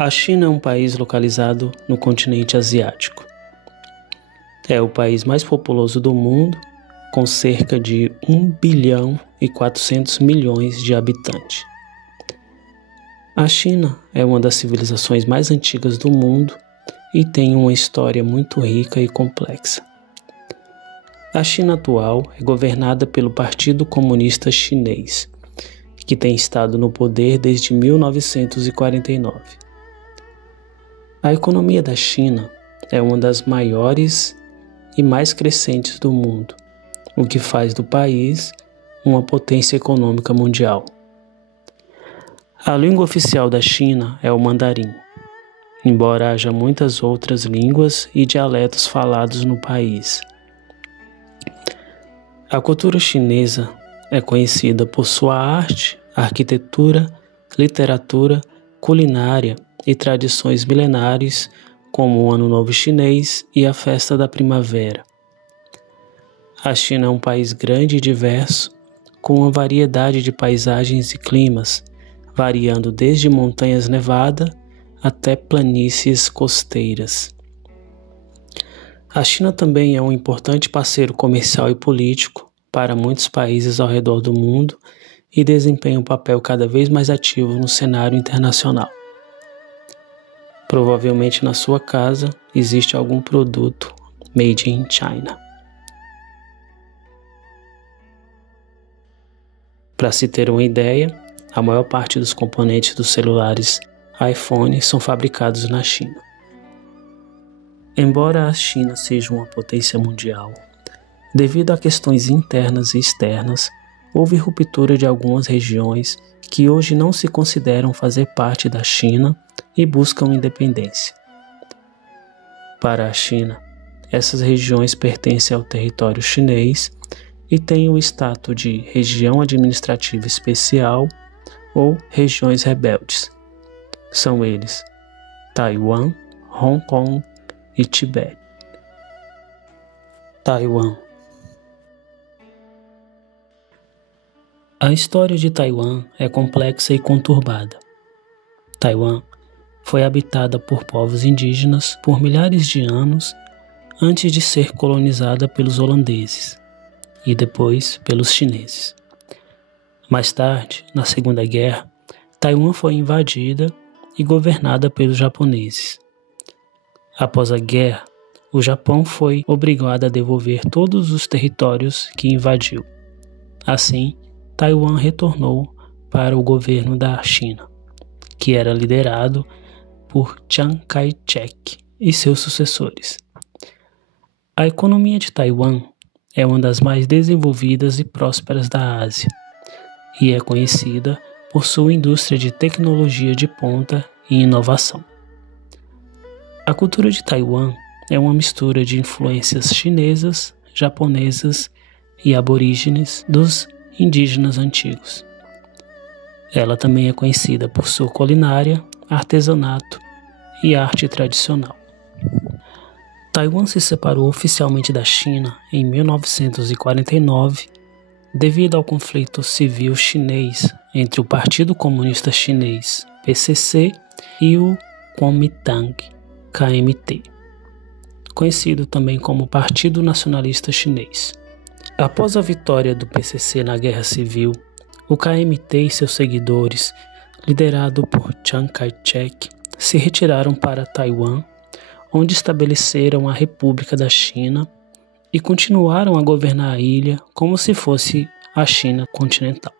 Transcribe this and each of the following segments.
A China é um país localizado no continente asiático. É o país mais populoso do mundo, com cerca de 1 bilhão e 400 milhões de habitantes. A China é uma das civilizações mais antigas do mundo e tem uma história muito rica e complexa. A China atual é governada pelo Partido Comunista Chinês, que tem estado no poder desde 1949. A economia da China é uma das maiores e mais crescentes do mundo, o que faz do país uma potência econômica mundial. A língua oficial da China é o mandarim, embora haja muitas outras línguas e dialetos falados no país. A cultura chinesa é conhecida por sua arte, arquitetura, literatura, culinária e tradições milenares como o Ano Novo Chinês e a Festa da Primavera. A China é um país grande e diverso, com uma variedade de paisagens e climas, variando desde montanhas nevadas até planícies costeiras. A China também é um importante parceiro comercial e político para muitos países ao redor do mundo e desempenha um papel cada vez mais ativo no cenário internacional. Provavelmente na sua casa existe algum produto made in China. Para se ter uma ideia, a maior parte dos componentes dos celulares iPhone são fabricados na China. Embora a China seja uma potência mundial, devido a questões internas e externas, houve ruptura de algumas regiões que hoje não se consideram fazer parte da China e buscam independência. Para a China, essas regiões pertencem ao território chinês e têm o status de região administrativa especial ou regiões rebeldes. São eles Taiwan, Hong Kong e Tibete. Taiwan. A história de Taiwan é complexa e conturbada. Taiwan foi habitada por povos indígenas por milhares de anos antes de ser colonizada pelos holandeses e depois pelos chineses. Mais tarde, na Segunda Guerra, Taiwan foi invadida e governada pelos japoneses. Após a guerra, o Japão foi obrigado a devolver todos os territórios que invadiu. Assim, Taiwan retornou para o governo da China, que era liderado por Chiang Kai-shek e seus sucessores. A economia de Taiwan é uma das mais desenvolvidas e prósperas da Ásia e é conhecida por sua indústria de tecnologia de ponta e inovação. A cultura de Taiwan é uma mistura de influências chinesas, japonesas e aborígenes dos indígenas antigos. Ela também é conhecida por sua culinária, artesanato e arte tradicional. Taiwan se separou oficialmente da China em 1949 devido ao conflito civil chinês entre o Partido Comunista Chinês, PCC, e o Kuomintang, KMT, conhecido também como Partido Nacionalista Chinês. Após a vitória do PCC na Guerra Civil, o KMT e seus seguidores, liderado por Chiang Kai-shek, se retiraram para Taiwan, onde estabeleceram a República da China e continuaram a governar a ilha como se fosse a China continental.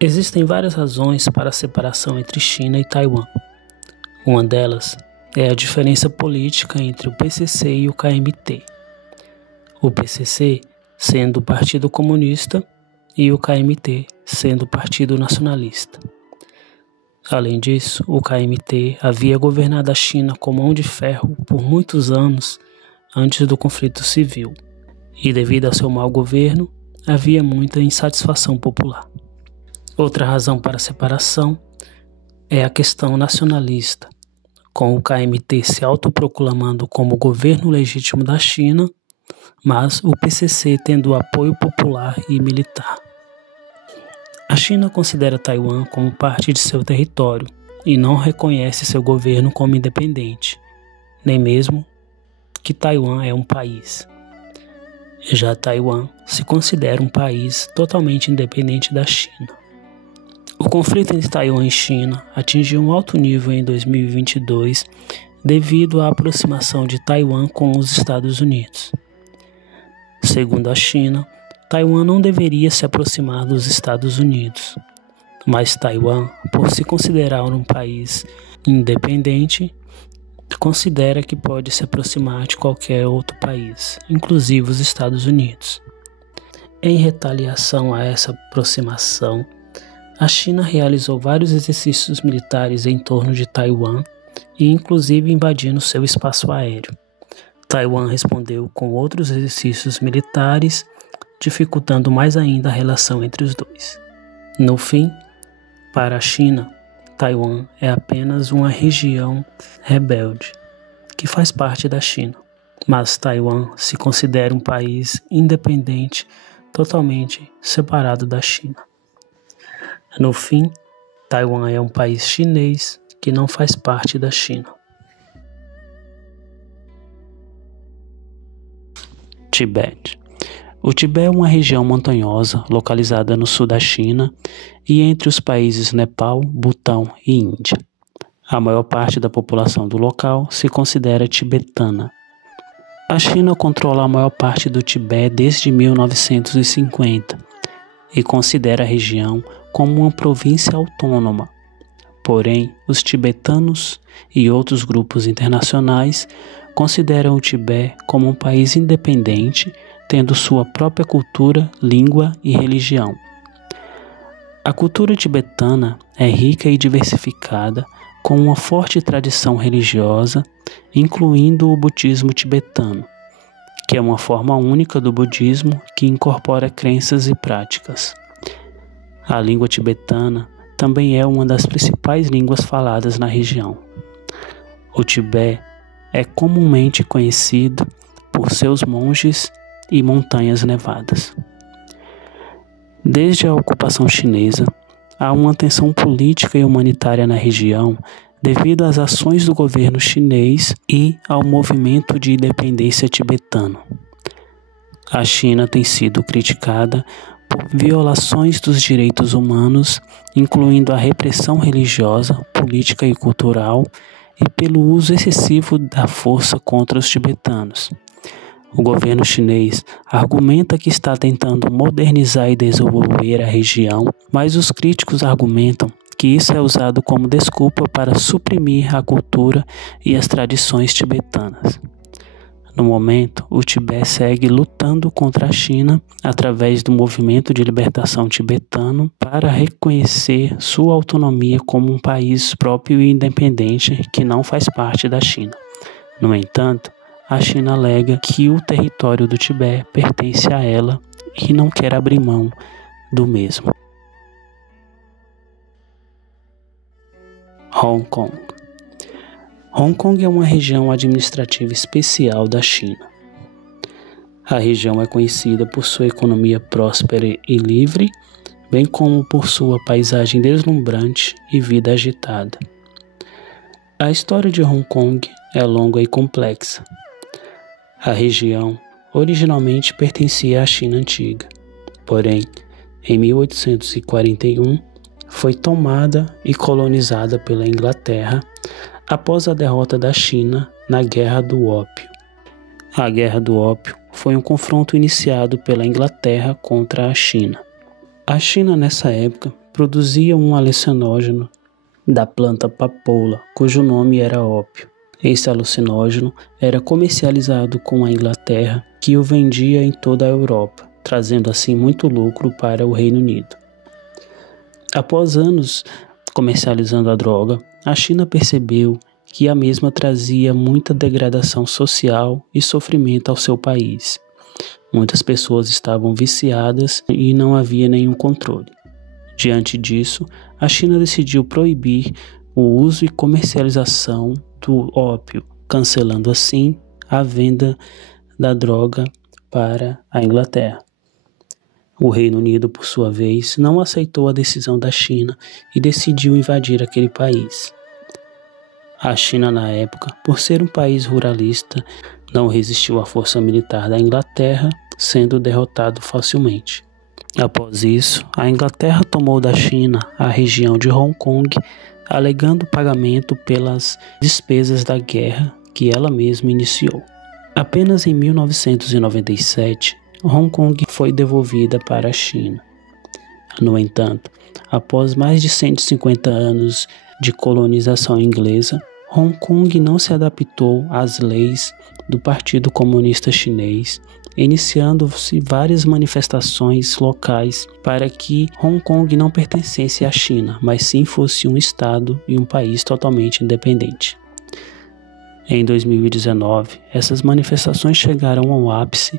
Existem várias razões para a separação entre China e Taiwan. Uma delas é a diferença política entre o PCC e o KMT. O PCC sendo o Partido Comunista e o KMT sendo o Partido Nacionalista. Além disso, o KMT havia governado a China com mão de ferro por muitos anos antes do conflito civil, e devido ao seu mau governo, havia muita insatisfação popular. Outra razão para a separação é a questão nacionalista, com o KMT se autoproclamando como o governo legítimo da China, mas o PCC tendo apoio popular e militar. A China considera Taiwan como parte de seu território e não reconhece seu governo como independente, nem mesmo que Taiwan é um país. Já Taiwan se considera um país totalmente independente da China. O conflito entre Taiwan e China atingiu um alto nível em 2022 devido à aproximação de Taiwan com os Estados Unidos. Segundo a China, Taiwan não deveria se aproximar dos Estados Unidos, mas Taiwan, por se considerar um país independente, considera que pode se aproximar de qualquer outro país, inclusive os Estados Unidos. Em retaliação a essa aproximação, a China realizou vários exercícios militares em torno de Taiwan e inclusive invadindo seu espaço aéreo. Taiwan respondeu com outros exercícios militares, dificultando mais ainda a relação entre os dois. No fim, para a China, Taiwan é apenas uma região rebelde, que faz parte da China, mas Taiwan se considera um país independente, totalmente separado da China. No fim, Taiwan é um país chinês que não faz parte da China. Tibete. O Tibete é uma região montanhosa localizada no sul da China e entre os países Nepal, Butão e Índia. A maior parte da população do local se considera tibetana. A China controla a maior parte do Tibete desde 1950 e considera a região como uma província autônoma. Porém, os tibetanos e outros grupos internacionais consideram o Tibete como um país independente, tendo sua própria cultura, língua e religião. A cultura tibetana é rica e diversificada, com uma forte tradição religiosa, incluindo o budismo tibetano, que é uma forma única do budismo que incorpora crenças e práticas. A língua tibetana também é uma das principais línguas faladas na região. O Tibete é comumente conhecido por seus monges e montanhas nevadas. Desde a ocupação chinesa, há uma tensão política e humanitária na região devido às ações do governo chinês e ao movimento de independência tibetano. A China tem sido criticada por violações dos direitos humanos, incluindo a repressão religiosa, política e cultural, e pelo uso excessivo da força contra os tibetanos. O governo chinês argumenta que está tentando modernizar e desenvolver a região, mas os críticos argumentam que isso é usado como desculpa para suprimir a cultura e as tradições tibetanas. No momento, o Tibete segue lutando contra a China através do movimento de libertação tibetano para reconhecer sua autonomia como um país próprio e independente que não faz parte da China. No entanto, a China alega que o território do Tibete pertence a ela e não quer abrir mão do mesmo. Hong Kong. Hong Kong é uma região administrativa especial da China. A região é conhecida por sua economia próspera e livre, bem como por sua paisagem deslumbrante e vida agitada. A história de Hong Kong é longa e complexa. A região originalmente pertencia à China antiga, porém, em 1841, foi tomada e colonizada pela Inglaterra após a derrota da China na Guerra do Ópio. A Guerra do Ópio foi um confronto iniciado pela Inglaterra contra a China. A China, nessa época, produzia um alucinógeno da planta papoula, cujo nome era ópio. Esse alucinógeno era comercializado com a Inglaterra, que o vendia em toda a Europa, trazendo assim muito lucro para o Reino Unido. Após anos comercializando a droga, a China percebeu que a mesma trazia muita degradação social e sofrimento ao seu país. Muitas pessoas estavam viciadas e não havia nenhum controle. Diante disso, a China decidiu proibir o uso e comercialização do ópio, cancelando assim a venda da droga para a Inglaterra. O Reino Unido, por sua vez, não aceitou a decisão da China e decidiu invadir aquele país. A China, na época, por ser um país ruralista, não resistiu à força militar da Inglaterra, sendo derrotado facilmente. Após isso, a Inglaterra tomou da China a região de Hong Kong, alegando pagamento pelas despesas da guerra que ela mesma iniciou. Apenas em 1997, Hong Kong foi devolvida para a China. No entanto, após mais de 150 anos de colonização inglesa, Hong Kong não se adaptou às leis do Partido Comunista Chinês, iniciando-se várias manifestações locais para que Hong Kong não pertencesse à China, mas sim fosse um estado e um país totalmente independente. Em 2019, essas manifestações chegaram ao ápice,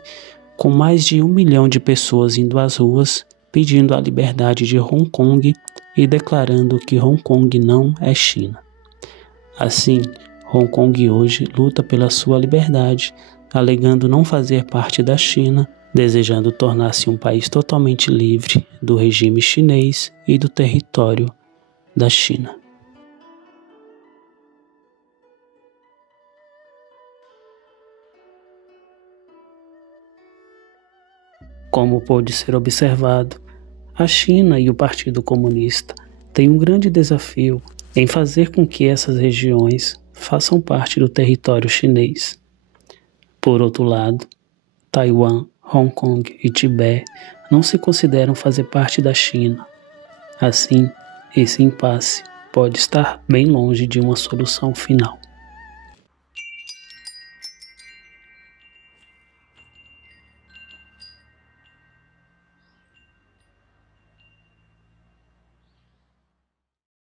com mais de 1 milhão de pessoas indo às ruas pedindo a liberdade de Hong Kong e declarando que Hong Kong não é China. Assim, Hong Kong hoje luta pela sua liberdade, alegando não fazer parte da China, desejando tornar-se um país totalmente livre do regime chinês e do território da China. Como pôde ser observado, a China e o Partido Comunista têm um grande desafio em fazer com que essas regiões façam parte do território chinês. Por outro lado, Taiwan, Hong Kong e Tibete não se consideram fazer parte da China. Assim, esse impasse pode estar bem longe de uma solução final.